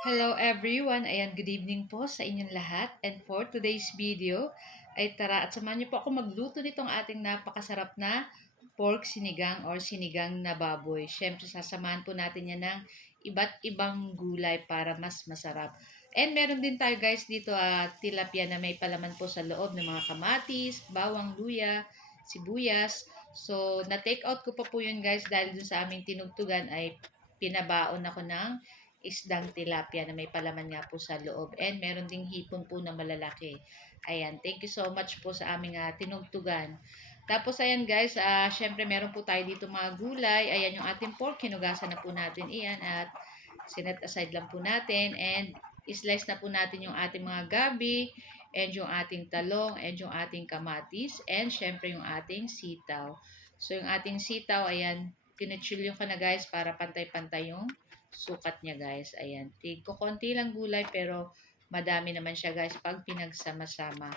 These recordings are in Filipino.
Hello everyone! Ayan, good evening po sa inyong lahat. And for today's video, ay tara at samahan niyo po ako magluto nitong ating napakasarap na pork sinigang or sinigang na baboy. Siyempre, sasamahan po natin yan ng iba't ibang gulay para mas masarap. And meron din tayo guys dito tilapia na may palaman po sa loob ng mga kamatis, bawang, luya, sibuyas. So, na-take out ko pa po yun guys dahil dun sa aming tinugtugan ay pinabaon ako ng isdang tilapia na may palaman nga po sa loob. And meron ding hipon po na malalaki. Ayan, thank you so much po sa aming tinugtugan. Tapos ayan guys, syempre meron po tayo dito mga gulay. Ayan yung ating pork, hinugasan na po natin iyan at sinet aside lang po natin. And slice na po natin yung ating mga gabi and yung ating talong and yung ating kamatis and syempre yung ating sitaw. So yung ating sitaw, ayan, kinutsulyo ka na guys para pantay-pantay yung sukat niya guys. Ayan. Konti lang gulay pero madami naman siya guys pag pinagsama-sama.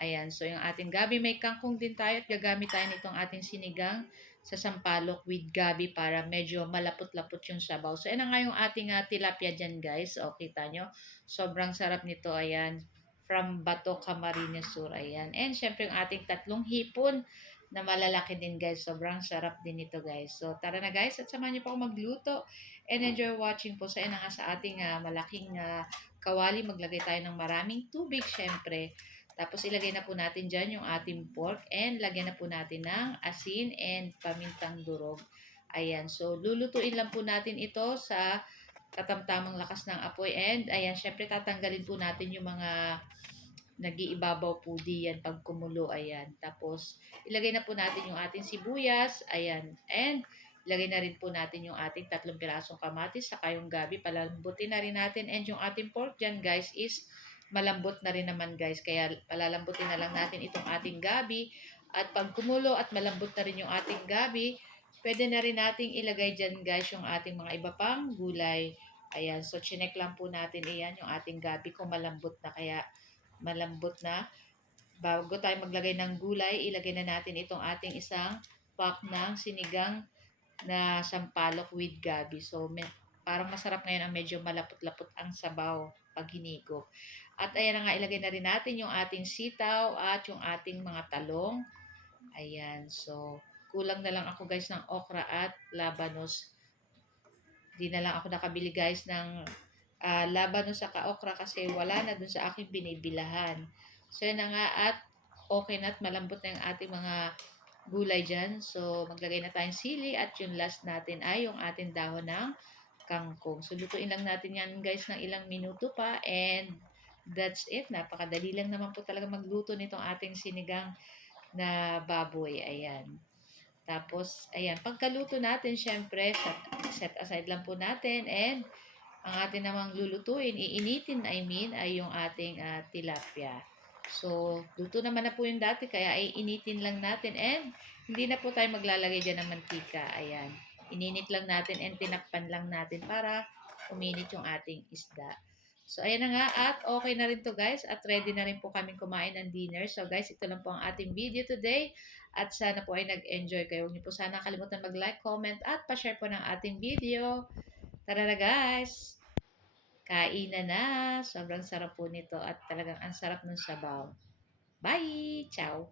Ayan. So yung ating gabi may kangkong din tayo at gagamit tayo nitong ating sinigang sa sampalok with gabi para medyo malapot-lapot yung sabaw. So yan nga yung ating tilapia dyan guys. O kita nyo. Sobrang sarap nito. Ayan. From Bato, Camarines Sur. Ayan. And syempre yung ating tatlong hipon na malalaki din guys. Sobrang sarap din ito guys. So tara na guys at samahan niyo pa ako magluto and enjoy watching po. So yan nga sa ating malaking kawali. Maglagay tayo ng maraming tubig syempre. Tapos ilagay na po natin dyan yung ating pork and lagyan na po natin ng asin and pamintang durog. Ayan, so lulutuin lang po natin ito sa katamtamang lakas ng apoy and ayan, syempre tatanggalin po natin yung mga nag-iibabaw po diyan pag kumulo, ayan. Tapos, ilagay na po natin yung ating sibuyas, ayan. And, ilagay na rin po natin yung ating 3 pirasong kamatis, saka yung gabi, palambutin na rin natin. And yung ating pork dyan, guys, is malambot na rin naman, guys. Kaya, palalambutin na lang natin itong ating gabi. At pag kumulo at malambot na rin yung ating gabi, pwede na rin nating ilagay dyan, guys, yung ating mga iba pang gulay. Ayan, so chinek lang po natin iyan, yung ating gabi kung malambot na. Kaya, malambot na. Bago tayo maglagay ng gulay, ilagay na natin itong ating isang pack ng sinigang na sampalok with gabi. So, parang masarap ngayon ang medyo malapot-lapot ang sabaw pag hinigop. At ayan na nga, ilagay na rin natin yung ating sitaw at yung ating mga talong. Ayan, so kulang na lang ako guys ng okra at labanos. Di na lang ako nakabili guys ng labanos sa okra kasi wala na dun sa aking binibilahan. So yun na nga at okay na at malambot na yung ating mga gulay dyan. So maglagay na tayong sili at yung last natin ay yung ating dahon ng kangkong. So lutuin lang natin yan guys ng ilang minuto pa and that's it. Napakadali lang naman po talaga magluto nitong ating sinigang na baboy. Ayan. Tapos, ayan, pagkaluto natin, syempre, set aside lang po natin and ang atin namang lulutuin, iinitin, ay yung ating tilapia. So, luto naman na po yung dati, kaya ay initin lang natin and hindi na po tayo maglalagay dyan ng mantika. Ayan, ininit lang natin and tinakpan lang natin para uminit yung ating isda. So, ayan na nga at okay na rin to guys at ready na rin po kaming kumain ng dinner. So guys, ito lang po ang ating video today at sana po ay nag-enjoy kayo. Huwag niyo po sana kalimutan mag-like, comment at pa-share po ng ating video. Tara na guys! Kainan na! Sobrang sarap po nito at talagang ang sarap ng sabaw. Bye! Ciao!